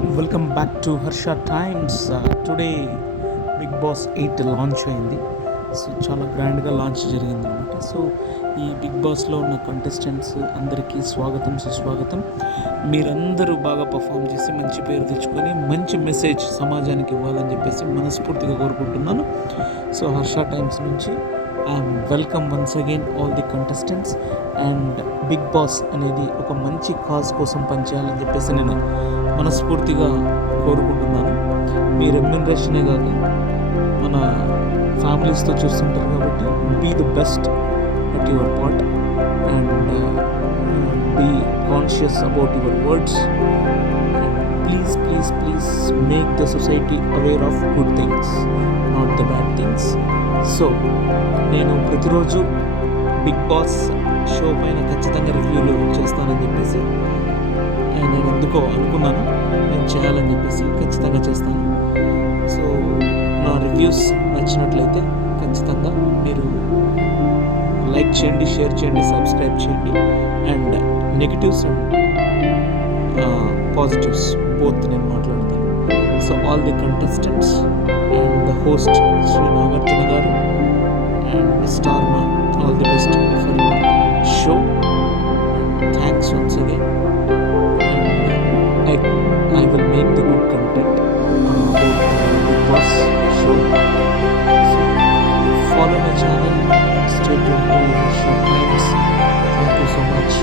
Welcome back to Harsha Times. Today Bigg Boss 8 launch అయింది. So చాలా గ్రాండ్గా లాంచ్ జరిగింది అనమాట. సో ఈ బిగ్ బాస్లో ఉన్న కంటెస్టెంట్స్ అందరికీ స్వాగతం సుస్వాగతం. మీరందరూ బాగా పర్ఫామ్ చేసి మంచి పేరు తెచ్చుకొని మంచి మెసేజ్ సమాజానికి ఇవ్వాలని చెప్పేసి మనస్ఫూర్తిగా కోరుకుంటున్నాను. సో హర్ష టైమ్స్ నుంచి I'm welcome once again all the contestants. And Bigg Boss అనేది ఒక మంచి కాజ్ కోసం పనిచేయాలని చెప్పేసి నేను మనస్ఫూర్తిగా కోరుకుంటున్నాను. మీ రెమ్యునరేషనే కాక మన ఫ్యామిలీస్తో చూస్తుంటారు కాబట్టి be the best at your part and be conscious about your words. Please please please make the society aware of good things, not the bad things. So నేను ప్రతిరోజు బిగ్ బాస్ షో పైన ఖచ్చితంగా రివ్యూలు చేస్తానని చెప్పేసి నేను ఎందుకో అనుకున్నాను, నేను చేయాలని చెప్పేసి ఖచ్చితంగా చేస్తాను. సో నా రివ్యూస్ నచ్చినట్లయితే ఖచ్చితంగా మీరు లైక్ చేయండి, షేర్ చేయండి, సబ్స్క్రైబ్ చేయండి. And negatives and positives both నేను మాట్లాడతాను. So all the contestants and the host Shri Nagarjuna గారు and Star Maa, all the best for your show. Thanks once again. I will make the good content about the Big Boss show. So follow my channel, stay tuned to Harsha Times. Thank you so much.